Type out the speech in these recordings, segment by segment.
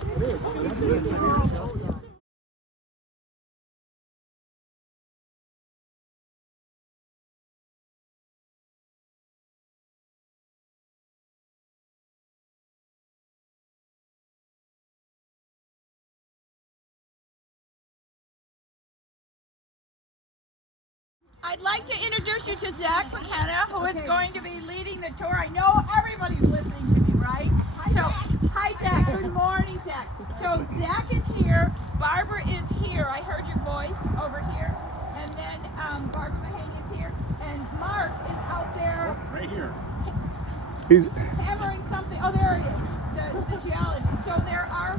I'd like to introduce you to Zach McKenna, who is going to be leading the tour. I know everybody's listening to me, right? Hi Zach. Good morning, Zach. So Zach is here. Barbara is here. I heard your voice over here. And then Barbara Mahaney is here. And Mark is out there. Right here. He's hammering something. Oh, there he is. The geology. So there are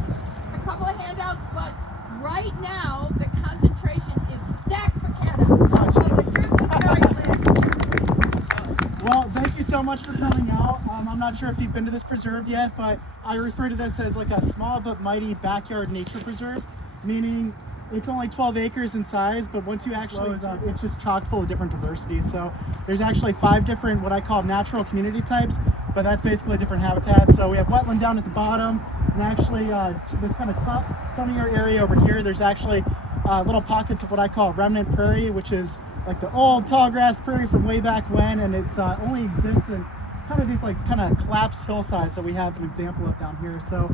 a couple of handouts, but right now the concentration is Zach McKenna. Well, thank you so much for coming out. I'm not sure if you've been to this preserve yet, but I refer to this as like a small but mighty backyard nature preserve, meaning it's only 12 acres in size, but once you actually it's just chock full of different diversity. So there's actually 5 different what I call natural community types, but that's basically different habitats. So we have wetland down at the bottom, and actually this kind of tough, sunnier area over here, there's actually little pockets of what I call remnant prairie, which is like the old tall grass prairie from way back when, and it's only exists in kind of these like kind of collapsed hillsides that we have an example of down here. So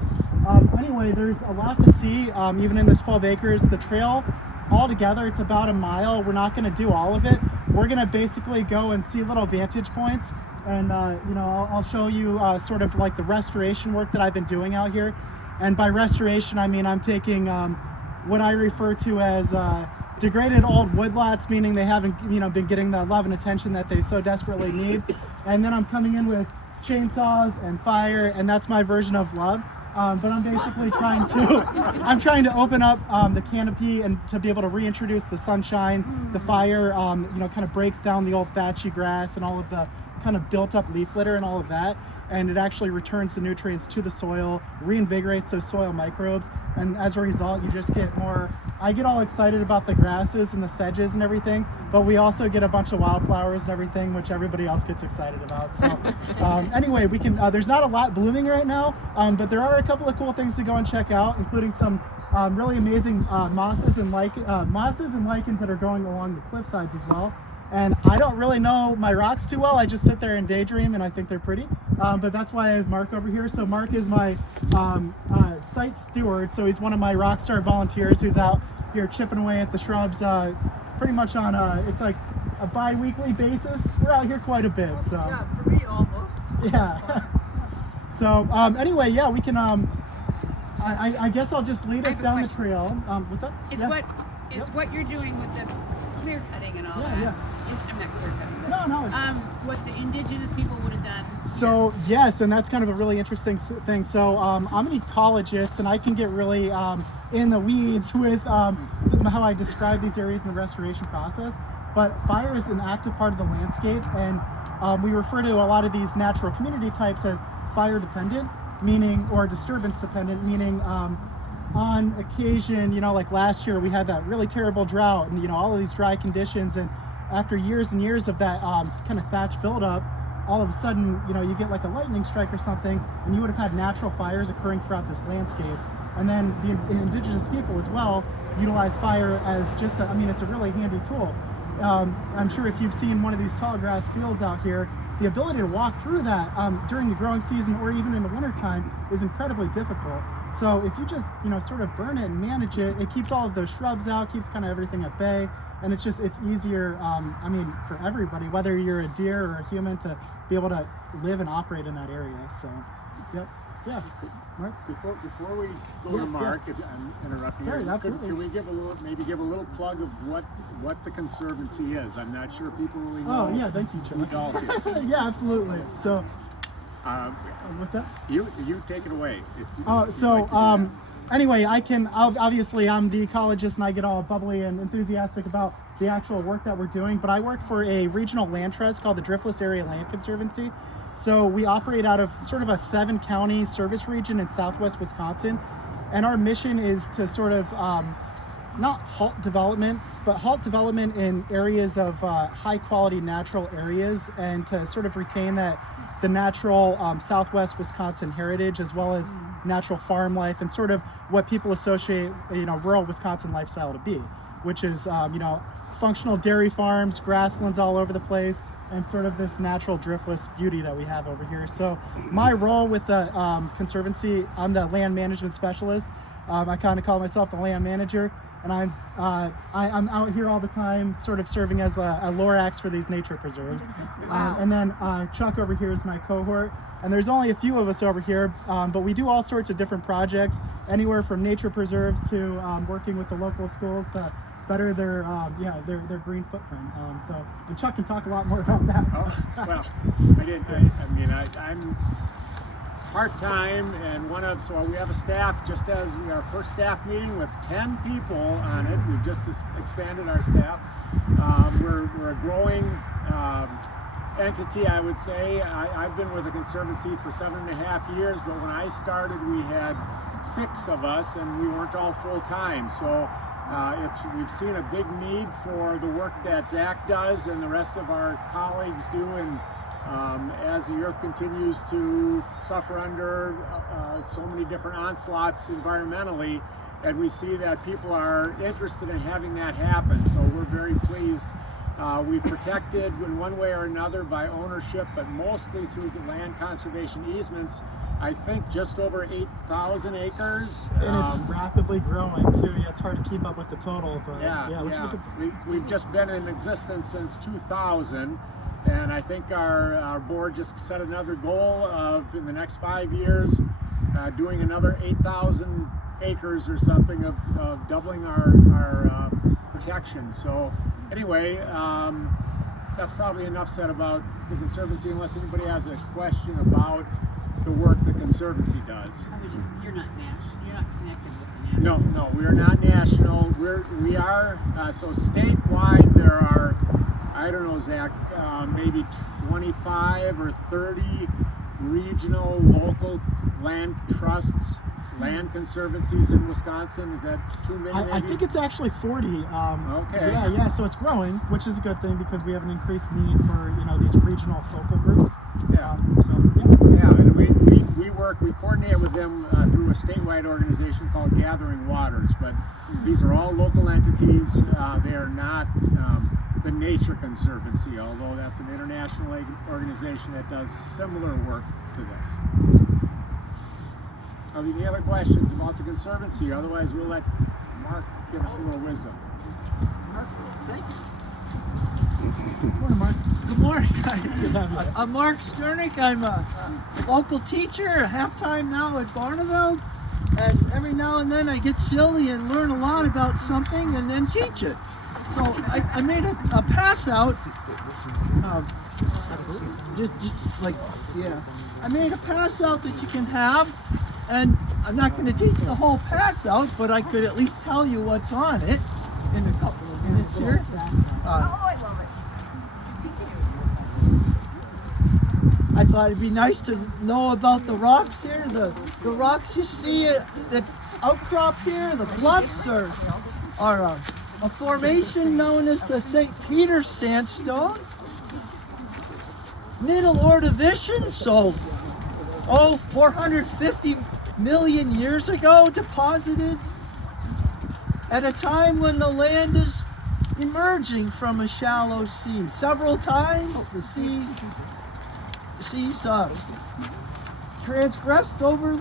anyway, there's a lot to see even in this 12 acres. The trail altogether, it's about a mile. We're not going to do all of it. We're going to basically go and see little vantage points, and I'll show you sort of like the restoration work that I've been doing out here. And by restoration, I mean I'm taking what I refer to as degraded old woodlots, meaning they haven't been getting the love and attention that they so desperately need, and then I'm coming in with chainsaws and fire, and that's my version of love. But I'm basically trying to open up the canopy and to be able to reintroduce the sunshine. The fire kind of breaks down the old thatchy grass and all of the kind of built up leaf litter and all of that, and it actually returns the nutrients to the soil, reinvigorates those soil microbes, and as a result you just get more. I get all excited about the grasses and the sedges and everything, but we also get a bunch of wildflowers and everything, which everybody else gets excited about. So anyway, we can there's not a lot blooming right now, but there are a couple of cool things to go and check out, including some really amazing mosses and lichens that are growing along the cliff sides as well. And I don't really know my rocks too well. I just sit there and daydream, and I think they're pretty. But that's why I have Mark over here. So Mark is my site steward. So he's one of my Rockstar volunteers who's out here chipping away at the shrubs pretty much on it's like a bi-weekly basis. We're out here quite a bit. So yeah, for me almost. Yeah. So anyway, yeah, we can. I guess I'll just lead us down the trail. What's up? Is what you're doing with the clear cutting and all that? Yeah. I'm not clear cutting, but no. What the indigenous people would have done. So yes, and that's kind of a really interesting thing. So I'm an ecologist, and I can get really in the weeds with how I describe these areas in the restoration process. But fire is an active part of the landscape, and we refer to a lot of these natural community types as fire dependent, meaning, or disturbance dependent, meaning on occasion, like last year we had that really terrible drought and all of these dry conditions, and after years and years of that kind of thatch buildup, all of a sudden you get like a lightning strike or something, and you would have had natural fires occurring throughout this landscape. And then the indigenous people as well utilize fire as just it's a really handy tool. I'm sure if you've seen one of these tall grass fields out here, the ability to walk through that during the growing season or even in the wintertime is incredibly difficult. So if you just sort of burn it and manage it, it keeps all of those shrubs out, keeps kind of everything at bay, and it's easier for everybody, whether you're a deer or a human, to be able to live and operate in that area. So yep. Yeah, Mark. Before we go to Mark, if I'm interrupting. Sorry, absolutely. Can we give a little plug of what the Conservancy is? I'm not sure people really know. Oh yeah, thank you, Chuck. Yeah, absolutely. So, what's that? You take it away. Anyway, obviously I'm the ecologist, and I get all bubbly and enthusiastic about the actual work that we're doing. But I work for a regional land trust called the Driftless Area Land Conservancy. So we operate out of sort of a 7-county service region in southwest Wisconsin, and our mission is to sort of not halt development, but halt development in areas of high quality natural areas, and to sort of retain the natural Southwest Wisconsin heritage, as well as natural farm life and sort of what people associate, rural Wisconsin lifestyle to be, which is, functional dairy farms, grasslands all over the place, and sort of this natural driftless beauty that we have over here. So my role with the Conservancy, I'm the land management specialist. I kind of call myself the land manager, and I'm out here all the time, sort of serving as a Lorax for these nature preserves. And then Chuck over here is my cohort, and there's only a few of us over here, but we do all sorts of different projects, anywhere from nature preserves to working with the local schools to better their green footprint. And Chuck can talk a lot more about that. Oh, well, I'm part-time, and so we have a staff, just as our first staff meeting with 10 people on it. We've just expanded our staff. We're a growing entity, I would say. I've been with the Conservancy for 7.5 years, but when I started we had 6 of us, and we weren't all full-time. So we've seen a big need for the work that Zach does and the rest of our colleagues do, and as the earth continues to suffer under so many different onslaughts environmentally, and we see that people are interested in having that happen. So we're very pleased. We've protected in one way or another by ownership, but mostly through the land conservation easements, I think just over 8,000 acres. And it's rapidly growing too. Yeah, it's hard to keep up with the total, but we've just been in existence since 2000. And I think our board just set another goal of, in the next 5 years, doing another 8,000 acres or something of doubling our protection. So anyway, that's probably enough said about the Conservancy, unless anybody has a question about the work the Conservancy does. You're not connected with the national. No, we are not national. We are so statewide. There are, I don't know, Zach, maybe 25 or 30 regional, local land trusts, land conservancies in Wisconsin. Is that too many? I think it's actually 40. Okay. Yeah. So it's growing, which is a good thing because we have an increased need for these regional focal groups. Yeah. Yeah, and we coordinate with them through a statewide organization called Gathering Waters. But these are all local entities. They are not the Nature Conservancy, although that's an international organization that does similar work to this. Any other questions about the Conservancy? Otherwise, we'll let Mark give us a little wisdom. Mark, thank you. Good morning, Mark. Good morning. I'm Mark Sternick. I'm a local teacher, half-time now at Barneveld. And every now and then I get silly and learn a lot about something and then teach it. So I made a pass out. I made a pass out that you can have, and I'm not going to teach the whole pass out, but I could at least tell you what's on it in a couple of minutes here. I love it. I thought it'd be nice to know about the rocks here. The rocks you see, the outcrop here, the bluffs are a formation known as the St. Peter Sandstone. Middle Ordovician, so 450 million years ago, deposited at a time when the land is emerging from a shallow sea. Several times the seas transgressed over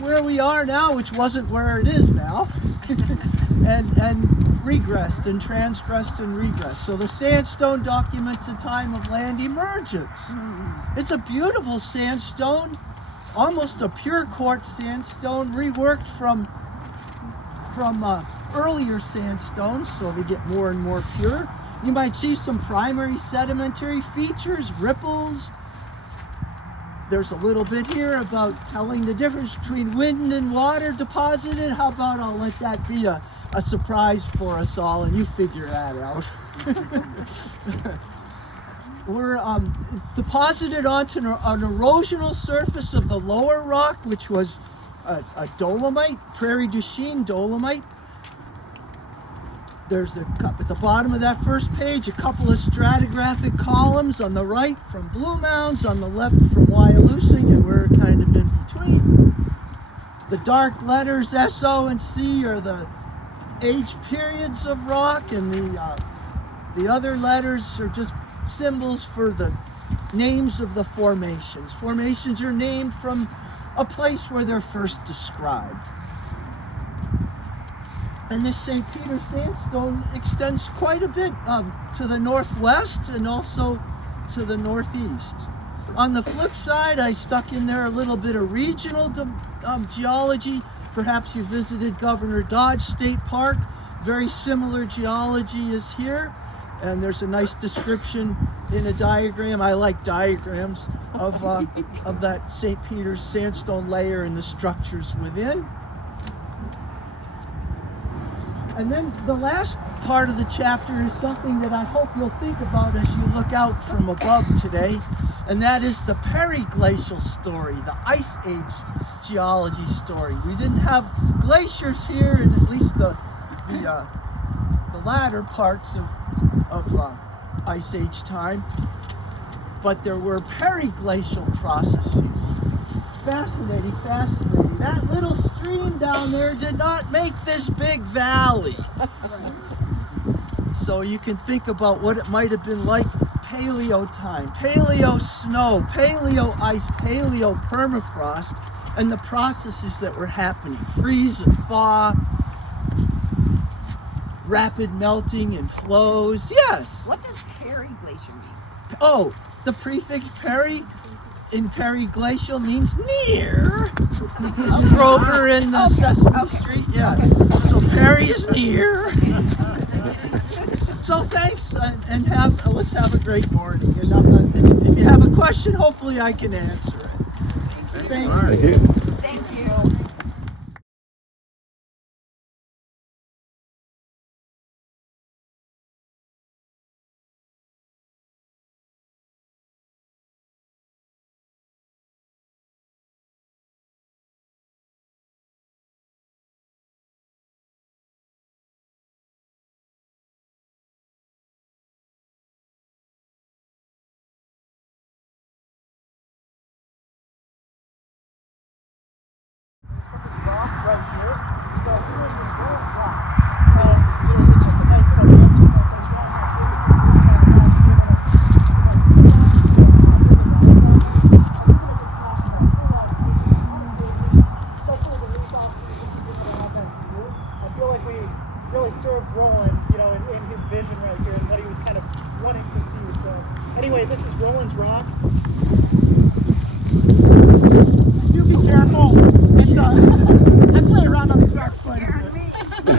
where we are now, which wasn't where it is now, and regressed and transgressed and regressed. So the sandstone documents a time of land emergence. It's a beautiful sandstone, almost a pure quartz sandstone, reworked from earlier sandstones, so they get more and more pure. You might see some primary sedimentary features, ripples. There's a little bit here about telling the difference between wind and water deposited. How about I'll let that be a surprise for us all and you figure that out. We're deposited onto an erosional surface of the lower rock, which was a dolomite, Prairie du Chien dolomite. There's at the bottom of that first page, a couple of stratigraphic columns on the right from Blue Mounds, on the left from Wyalusing, and we're kind of in between. The dark letters S, O, and C are the age periods of rock, and the other letters are just symbols for the names of the formations. Formations are named from a place where they're first described. And this St. Peter sandstone extends quite a bit to the northwest and also to the northeast. On the flip side, I stuck in there a little bit of regional geology. Perhaps you visited Governor Dodge State Park. Very similar geology is here. And there's a nice description in a diagram. I like diagrams of that St. Peter's sandstone layer and the structures within. And then the last part of the chapter is something that I hope you'll think about as you look out from above today, and that is the periglacial story, the Ice Age geology story. We didn't have glaciers here in at least the latter parts of Ice Age time, but there were periglacial processes. Fascinating, fascinating. That little stream down there did not make this big valley. So you can think about what it might have been like paleo time, paleo snow, paleo ice, paleo permafrost, and the processes that were happening. Freeze and thaw, rapid melting and flows. Yes. What does periglacial mean? Oh, the prefix peri in periglacial means near. Grover in the Sesame Street. Yeah. So peri is near. So thanks, and let's have a great morning. And if you have a question, hopefully I can answer it. Thank you. Thank you. This rock right here. So here is this rock. It's just a nice little I feel like we really served Roland, in his vision right here and what he was kind of wanting to see. So anyway, this is Roland's rock. Do be careful. It's I play around on these rocks quite a bit.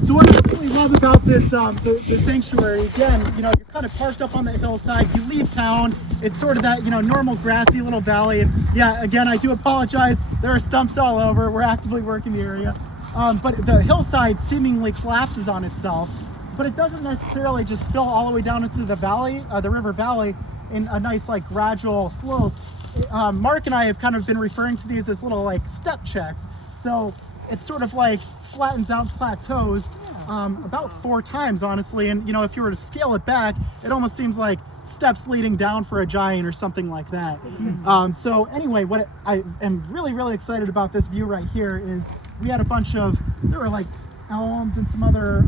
So what I really love about this the sanctuary, again, you're kind of parked up on the hillside. You leave town. It's sort of that normal grassy little valley. And yeah, again, I do apologize. There are stumps all over. We're actively working the area, but the hillside seemingly collapses on itself. But it doesn't necessarily just spill all the way down into the valley, the river valley, in a nice gradual slope. Mark and I have kind of been referring to these as little step checks. So it's sort of flattens out, plateaus about 4 times, honestly. And if you were to scale it back, it almost seems like steps leading down for a giant or something like that. So anyway, what I am really, really excited about this view right here is we had a bunch of, there were elms and some other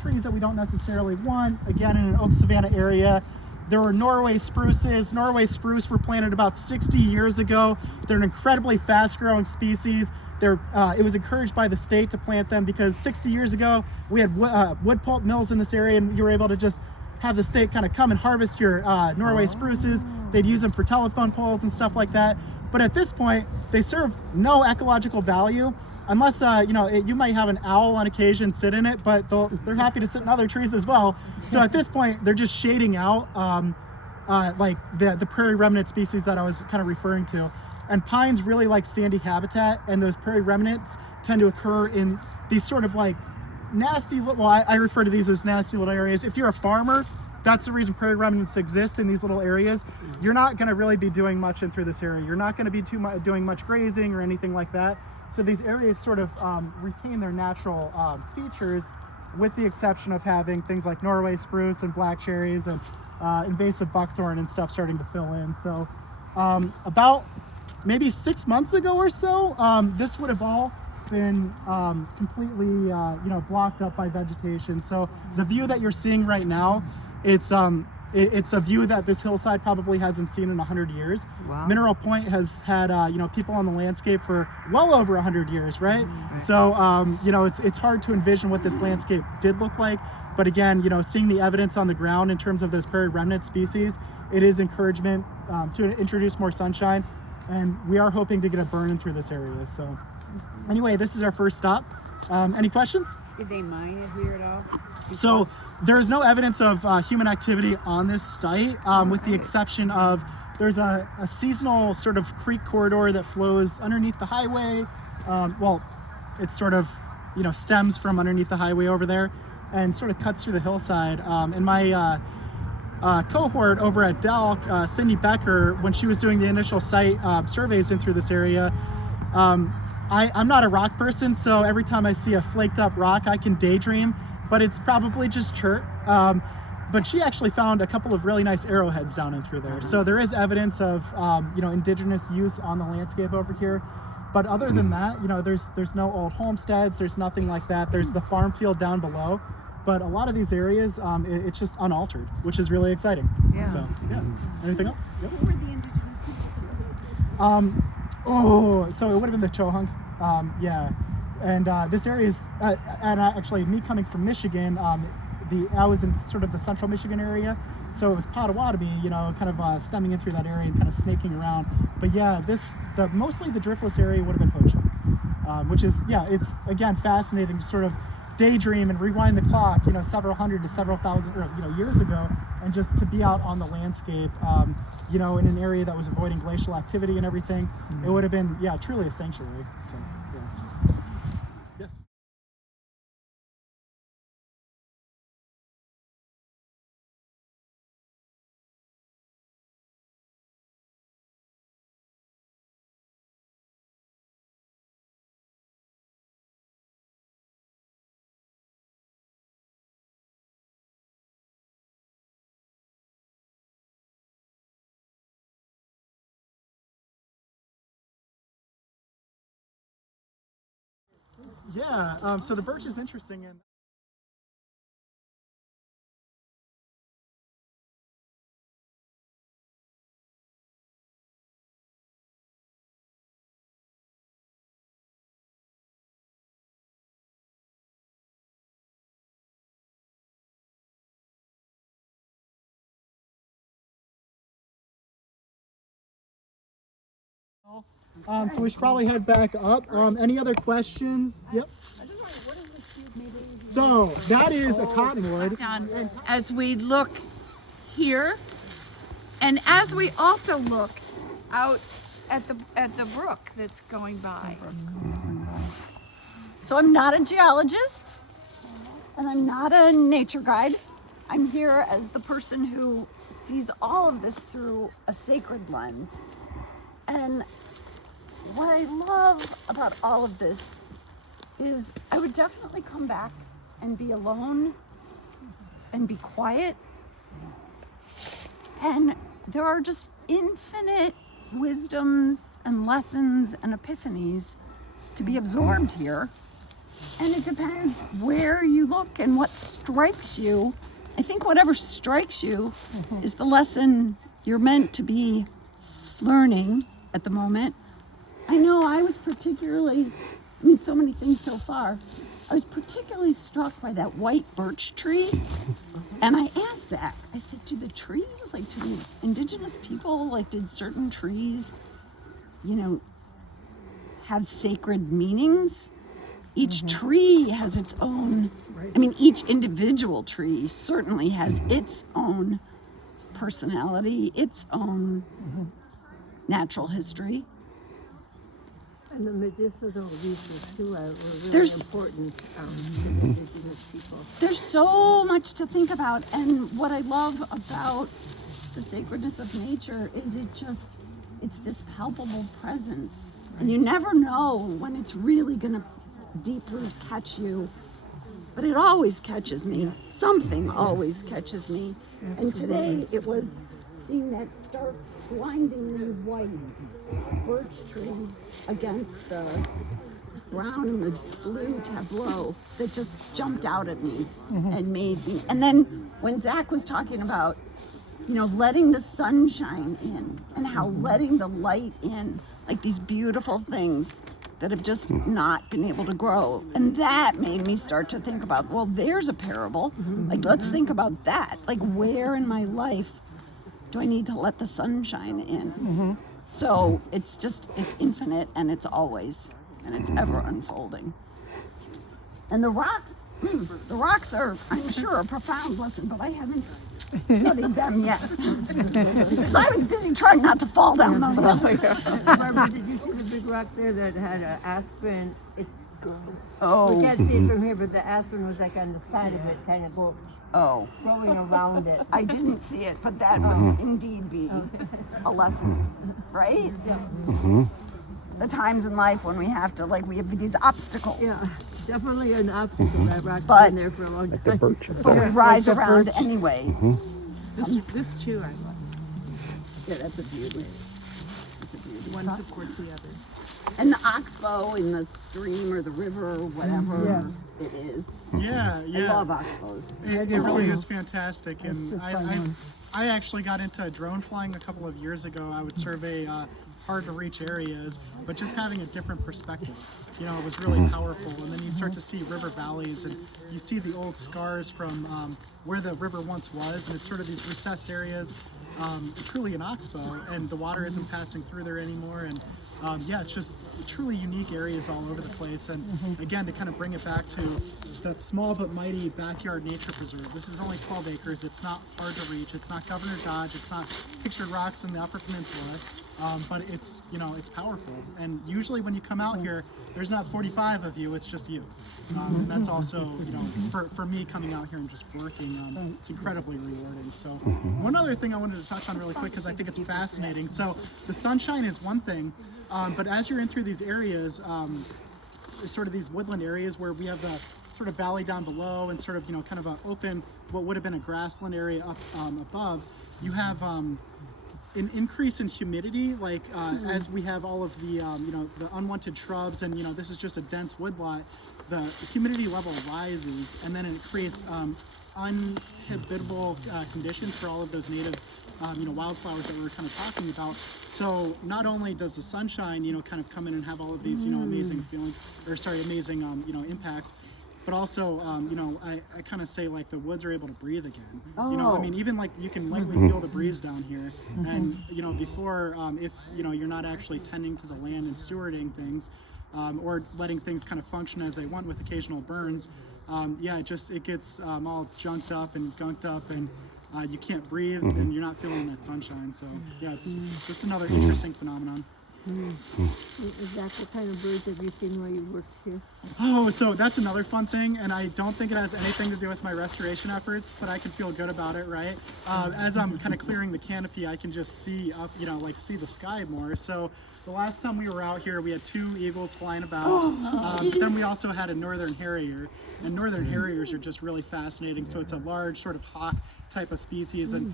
trees that we don't necessarily want, again in an oak savanna area. There were Norway spruces. Norway spruce were planted about 60 years ago. They're an incredibly fast growing species. It was encouraged by the state to plant them because 60 years ago we had wood pulp mills in this area, and you were able to just have the state kind of come and harvest your Norway spruces. They'd use them for telephone poles and stuff like that. But at this point, they serve no ecological value unless, you might have an owl on occasion sit in it, but they're happy to sit in other trees as well. So at this point, they're just shading out the prairie remnant species that I was kind of referring to. And pines really like sandy habitat, and those prairie remnants tend to occur in these sort of nasty little, I refer to these as nasty little areas. If you're a farmer, that's the reason prairie remnants exist in these little areas. You're not going to really be doing much in through this area. You're not going to be doing much grazing or anything like that. So these areas sort of retain their natural features, with the exception of having things like Norway spruce and black cherries and invasive buckthorn and stuff starting to fill in. So about maybe 6 months ago or so, this would have all been completely blocked up by vegetation. So the view that you're seeing right now, it's a view that this hillside probably hasn't seen in 100 years. Wow. Mineral Point has had people on the landscape for well over 100 years, right? So it's hard to envision what this landscape did look like. But again, seeing the evidence on the ground in terms of those prairie remnant species, it is encouragement to introduce more sunshine, and we are hoping to get a burn in through this area. So anyway, this is our first stop. Any questions? Did they mine it here at all? So there's no evidence of human activity on this site, with the exception of there's a seasonal sort of creek corridor that flows underneath the highway. It sort of stems from underneath the highway over there and sort of cuts through the hillside. And my cohort over at Delk, Cindy Becker, when she was doing the initial site surveys in through this area, I'm not a rock person, so every time I see a flaked up rock, I can daydream, but it's probably just chert. But she actually found a couple of really nice arrowheads down in through there. So there is evidence of indigenous use on the landscape over here. But other than that, there's no old homesteads, there's nothing like that. There's the farm field down below. But a lot of these areas, it's just unaltered, which is really exciting. Yeah. So, yeah. Anything else? Yep. Who were the indigenous peoples here? So it would have been the Chohung. Yeah. And this area is, actually me coming from Michigan, I was in sort of the central Michigan area. So it was Potawatomi, kind of stemming in through that area and kind of snaking around. But yeah, mostly the driftless area would have been Ho Chunk, which is, it's again fascinating to sort of daydream and rewind the clock, several hundred to several thousand years ago, and just to be out on the landscape, in an area that was avoiding glacial activity and everything. It would have been, truly a sanctuary. So, yeah. Yes. Yeah, so the birch is interesting, and so we should probably head back up. Any other questions? Yep. So that is a cottonwood. As we look here, and as we also look out at the brook that's going by. So I'm not a geologist, and I'm not a nature guide. I'm here as the person who sees all of this through a sacred lens. And what I love about all of this is I would definitely come back and be alone and be quiet. And there are just infinite wisdoms and lessons and epiphanies to be absorbed here. And it depends where you look and what strikes you. I think whatever strikes you is the lesson you're meant to be learning at the moment. I know I was so many things so far. I was particularly struck by that white birch tree. And I asked Zach, I said, do the indigenous people, did certain trees, have sacred meanings? Each tree has its own, each individual tree certainly has its own personality, its own natural history. And the medicinal uses too were really important to indigenous people. there's so much to think about. And what I love about the sacredness of nature is it's this palpable presence. And you never know when it's really gonna deeply catch you. But it always catches me. Something always catches me. And today it was seeing that stark, blindingly white birch tree against the brown and the blue tableau that just jumped out at me and made me. And then when Zach was talking about, letting the sunshine in and how letting the light in, like these beautiful things that have just not been able to grow. And that made me start to think about, well, there's a parable. Like, let's think about that. Like, where in my life do I need to let the sunshine in? So it's infinite, and it's always, and it's ever unfolding. And the rocks are, I'm sure, a profound lesson, but I haven't studied them yet. Because I was busy trying not to fall down them. Barbara, did you see the big rock there that had an aspen? We can't see it from here, but the aspen was like on the side of it, kind of growing around it. I didn't see it, but that would indeed be a lesson, right? The times in life when we have to, we have these obstacles. Yeah, definitely an obstacle. That rock's But- been there for a long time. But we rise around anyway. This too, I love. Yeah, that's a beauty. One supports the other. And the oxbow in the stream or the river or whatever it is. Yeah, I love oxbows. It really is fantastic, That's and a fun one. I actually got into drone flying a couple of years ago. I would survey hard to reach areas, but just having a different perspective, it was really powerful. And then you start to see river valleys, and you see the old scars from where the river once was, and it's sort of these recessed areas. Truly an oxbow, and the water isn't passing through there anymore, and it's just truly unique areas all over the place. And again, to kind of bring it back to that small but mighty backyard nature preserve, this is only 12 acres. It's not hard to reach. It's not Governor Dodge. It's not Pictured Rocks in the Upper Peninsula, but it's it's powerful. And usually when you come out here, there's not 45 of you. It's just you. And that's also for me coming out here and just working, it's incredibly rewarding. So one other thing I wanted to touch on really quick, because I think it's fascinating. So the sunshine is one thing, but as you're in through these areas, sort of these woodland areas where we have the sort of valley down below and sort of kind of an open, what would have been a grassland area up above, you have an increase in humidity, as we have all of the the unwanted shrubs, and this is just a dense woodlot. The humidity level rises, and then it creates uninhabitable conditions for all of those native wildflowers that we were kind of talking about. So not only does the sunshine kind of come in and have all of these amazing amazing impacts, but also I kind of say the woods are able to breathe again. Even you can lightly feel the breeze down here, and before if you're not actually tending to the land and stewarding things, or letting things kind of function as they want with occasional burns, it gets all junked up and gunked up, and you can't breathe, and you're not feeling that sunshine. So it's just another interesting phenomenon. Exactly. What kind of birds have you seen while you worked here? Oh, so that's another fun thing, and I don't think it has anything to do with my restoration efforts, but I can feel good about it, right? As I'm kind of clearing the canopy, I can just see up, see the sky more. So the last time we were out here, we had 2 eagles flying about. But then we also had a northern harrier, and northern harriers are just really fascinating. So it's a large sort of hawk type of species, and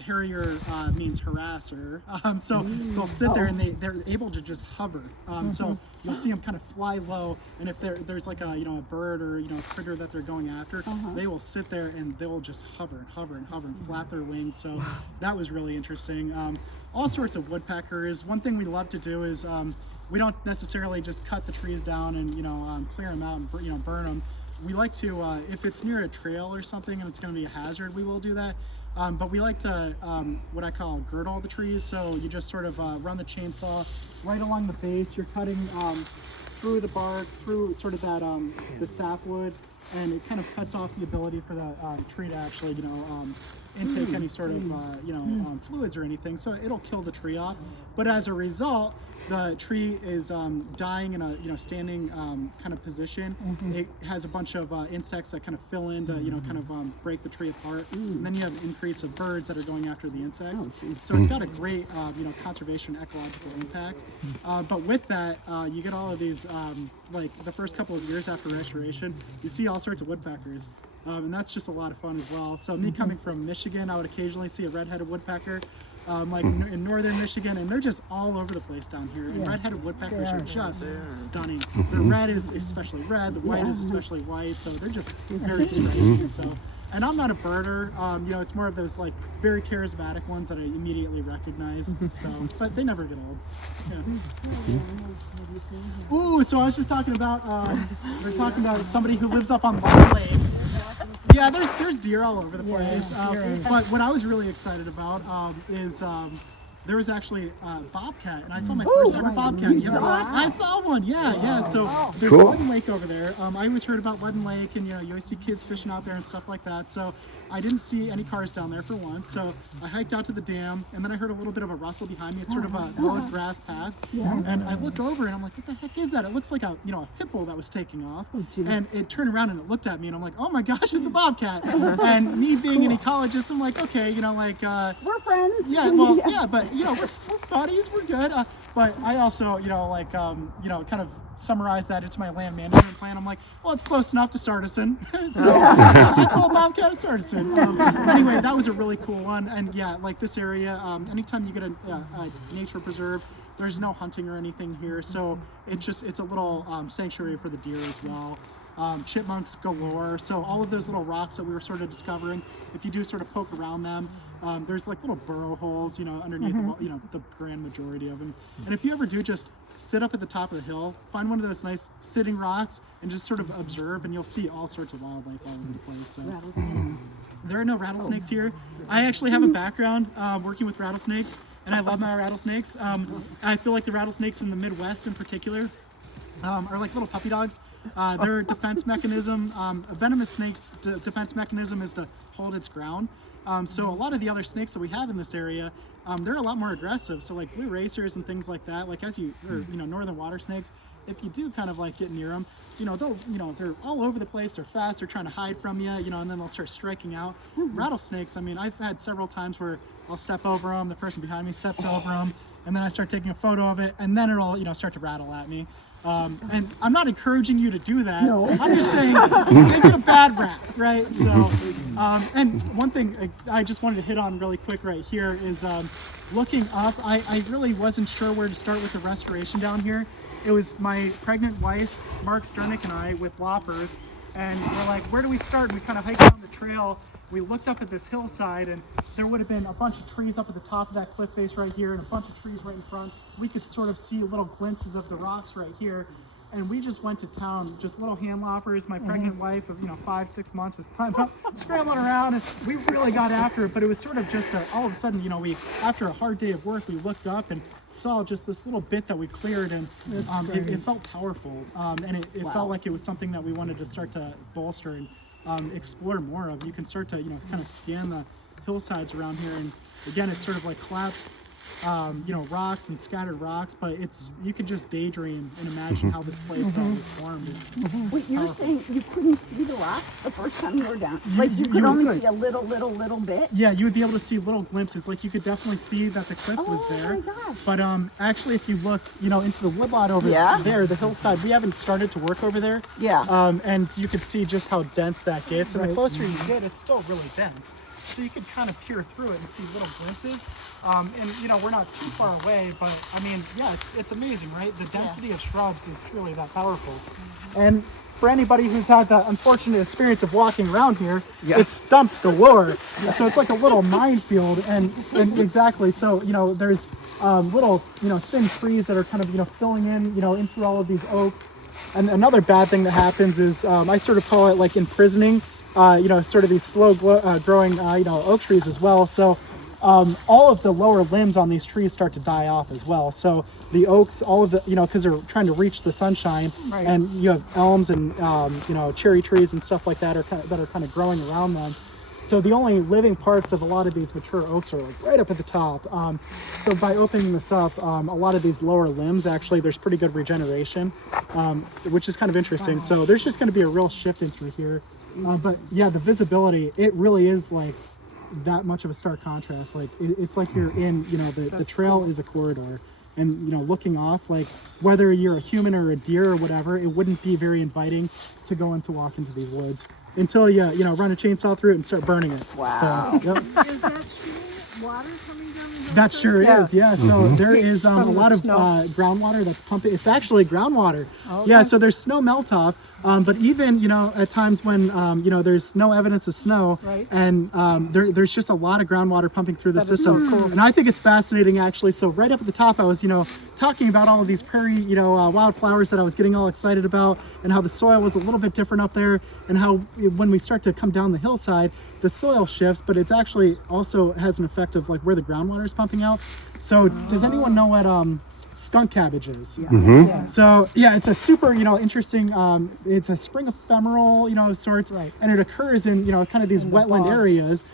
harrier means harasser. So they'll sit there and they're able to just hover. So you'll see them kind of fly low, and if there's like a bird or a critter that they're going after, they will sit there and they'll just hover and hover and hover and flap their wings. So that was really interesting. All sorts of woodpeckers. One thing we love to do is we don't necessarily just cut the trees down and clear them out and burn them. We like to, if it's near a trail or something and it's going to be a hazard, we will do that. But we like to, what I call girdle the trees. So you just sort of run the chainsaw right along the base. You're cutting through the bark, through sort of that the sapwood, and it kind of cuts off the ability for the tree to actually, intake any sort of fluids or anything, so it'll kill the tree off. But as a result, the tree is dying in a standing kind of position. It has a bunch of insects that kind of fill in to kind of break the tree apart. And then you have an increase of birds that are going after the insects. So it's got a great conservation ecological impact. But with that, you get all of these like the first couple of years after restoration, you see all sorts of woodpeckers. And that's just a lot of fun as well. So me coming from Michigan, I would occasionally see a red-headed woodpecker. In northern Michigan, and they're just all over the place down here. And red-headed woodpeckers are just stunning. The red is especially red, the white is especially white, so they're just very striking. So, and I'm not a birder, it's more of those like very charismatic ones that I immediately recognize. So, but they never get old. Yeah. Ooh, so I was just talking about, we're talking about somebody who lives up on Long Lake. Yeah, there's deer all over the place. But what I was really excited about is there was actually a bobcat, and I saw my first ever bobcat. I saw one. Yeah. So there's Leaden Lake over there. I always heard about Leaden Lake, and you always see kids fishing out there and stuff like that. So I didn't see any cars down there for once. So I hiked out to the dam, and then I heard a little bit of a rustle behind me. It's sort of a mowed grass path, and I look over, and I'm like, what the heck is that? It looks like a pit bull that was taking off, and it turned around and it looked at me, and I'm like, oh my gosh, it's a bobcat. And me being an ecologist, I'm like, okay, We're friends. Yeah, well, yeah, but we're buddies, we're good. But I also, kind of summarize that into my land management plan. I'm like, well, it's close enough to Sardeson. So that's all bobcat at Sardeson. Anyway, that was a really cool one. And yeah, like this area, anytime you get a nature preserve, there's no hunting or anything here. So it's a little sanctuary for the deer as well. Chipmunks galore. So all of those little rocks that we were sort of discovering, if you do sort of poke around them, there's like little burrow holes, underneath the grand majority of them. And if you ever do just sit up at the top of the hill, find one of those nice sitting rocks and just sort of observe, and you'll see all sorts of wildlife all over the place. So there are no rattlesnakes here. I actually have a background working with rattlesnakes, and I love my rattlesnakes. I feel like the rattlesnakes in the Midwest in particular are like little puppy dogs. Their defense mechanism, a venomous snake's defense mechanism is to hold its ground. So a lot of the other snakes that we have in this area, they're a lot more aggressive. So like blue racers and things like that, like northern water snakes, if you do kind of like get near them, they're all over the place. They're fast. They're trying to hide from you, and then they'll start striking out. Rattlesnakes, I mean, I've had several times where I'll step over them, the person behind me steps over them, and then I start taking a photo of it, and then it'll, start to rattle at me. And I'm not encouraging you to do that. No. I'm just saying they get a bad rap, right? So, and one thing I just wanted to hit on really quick right here is looking up. I really wasn't sure where to start with the restoration down here. It was my pregnant wife, Mark Sternick, and I with loppers, and we're like, where do we start? And we kind of hiked down the trail. We looked up at this hillside, and there would have been a bunch of trees up at the top of that cliff face right here, and a bunch of trees right in front. We could sort of see little glimpses of the rocks right here, and we just went to town, just little hand loppers. My pregnant wife of 5-6 months was climbing up, scrambling around, and we really got after it. But it was sort of just all of a sudden, we after a hard day of work, we looked up and saw just this little bit that we cleared, and it felt powerful, and it felt like it was something that we wanted to start to bolster and explore more of. You can start to kind of scan the hillsides around here, and again, it's sort of like collapsed rocks and scattered rocks, but you can just daydream and imagine how this place was formed. Wait, you're saying you couldn't see the rocks the first time you were down? Like you could only see a little bit? Yeah, you would be able to see little glimpses. Like you could definitely see that the cliff was there. Oh my gosh. But actually, if you look, into the woodlot over there, the hillside, we haven't started to work over there. Yeah. And you could see just how dense that gets. And the closer you get, it's still really dense. So you could kind of peer through it and see little glimpses. And we're not too far away, but I mean, yeah, it's amazing, right? The density of shrubs is really that powerful. And for anybody who's had the unfortunate experience of walking around here, it's stumps galore. So it's like a little minefield, and exactly. So there's little thin trees that are kind of filling in into all of these oaks. And another bad thing that happens is I sort of call it like imprisoning. Sort of these slow growing oak trees as well. So all of the lower limbs on these trees start to die off as well. So the oaks, all of the, because they're trying to reach the sunshine, and you have elms and, cherry trees and stuff like that that are kind of growing around them. So the only living parts of a lot of these mature oaks are like right up at the top. So by opening this up, a lot of these lower limbs, actually, there's pretty good regeneration, which is kind of interesting. So there's just going to be a real shift in through here. But yeah, the visibility, it really is like that much of a stark contrast. Like it's like you're in, you know, the trail is a corridor. And, you know, looking off, like whether you're a human or a deer or whatever, it wouldn't be very inviting to go and to walk into these woods until you run a chainsaw through it and start burning it. Wow. So, yep. Is that water coming down the hill? That sure is, yeah. So there is a From the lot of snow. groundwater that's pumping. It's actually groundwater. Okay. Yeah, so there's snow melt off. But even, you know, at times when, you know, there's no evidence of snow, Right. and there's just a lot of groundwater pumping through the That is so system. cool. And I think it's fascinating, actually. So right up at the top, I was, you know, talking about all of these prairie, you know, wildflowers that I was getting all excited about, and how the soil was a little bit different up there, and how when we start to come down the hillside, the soil shifts, but it's actually also has an effect of like where the groundwater is pumping out. So does anyone know what skunk cabbage is? Yeah. So yeah, it's a super, you know, interesting. It's a spring ephemeral, you know, of sorts, Right. and it occurs in, you know, kind of these In the wetland bogs. areas.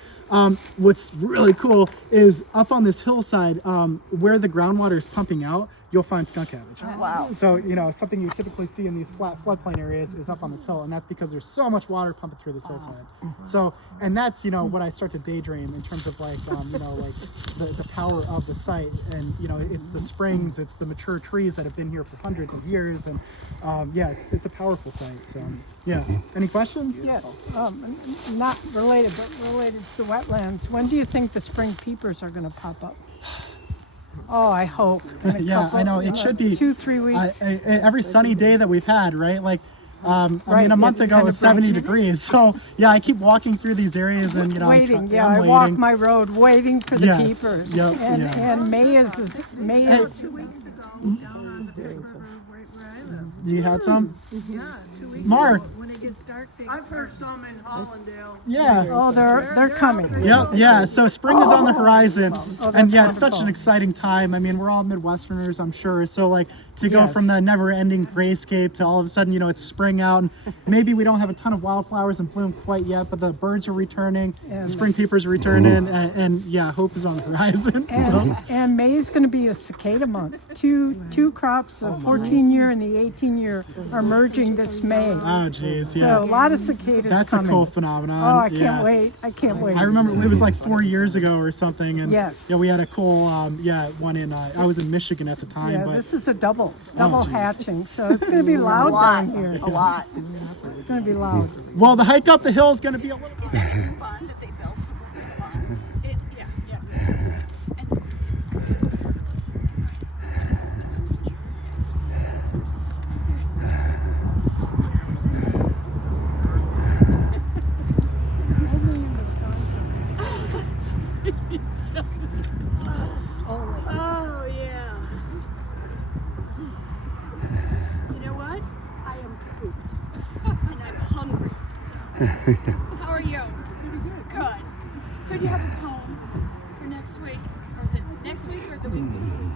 What's really cool is up on this hillside, where the groundwater is pumping out, you'll find skunk cabbage. Wow. So, you know, something you typically see in these flat floodplain areas is up on this hill, and that's because there's so much water pumping through this hillside. So, and that's, you know, what I start to daydream in terms of like, you know, like the power of the site. And, you know, it's the springs, it's the mature trees that have been here for hundreds of years. And yeah, it's a powerful site. So, yeah. Any questions? Yeah, not related, but related to the wetlands. When do you think the spring peepers are going to pop up? Oh, I hope. In a Yeah, couple- I know. It should be 2-3 weeks. every sunny day that we've had, right? Like, I Right, mean, a month it ago it kind was of 70 brings you- degrees. So, yeah, I keep walking through these areas and, you know, Waiting, yeah, I'm I walk waiting. my road waiting for the Yes, peepers. yep, and, yeah. and May is 2 weeks ago, down on the river right where I live. You had some? Yeah, 2 weeks Mark. ago, when it gets dark, they I've heard some in Hollandale. Yeah. oh, they're coming. Yep, yeah. So spring is on the horizon, Oh, and that's yeah, it's such wonderful. an exciting time. I mean, we're all Midwesterners, I'm sure. So like to go Yes. from the never-ending grayscape to all of a sudden, you know, it's spring out, and maybe we don't have a ton of wildflowers in bloom quite yet, but the birds are returning, the And- spring peepers are returning, and yeah, hope is on the horizon. So And May is going to be a cicada month. Two crops, the 14-year and the 18-year, are merging this May. oh geez, So yeah, a lot of cicadas that's coming. a cool phenomenon. Oh, I can't yeah. wait. I can't wait. I remember it was like 4 years ago or something, and Yes. yeah, we had a cool one in. I was in Michigan at the time, Yeah, but this is a double geez. hatching, so it's going to be loud down here. A lot. It's going to be loud. well, the hike up the hill is going to be a little. Is that a new barn that they built? Only in Wisconsin. Oh, yeah. You know what? I am pooped. And I'm hungry. How are you? Pretty good. Good. So do you have a poem for next week? Or is it next week or the week before?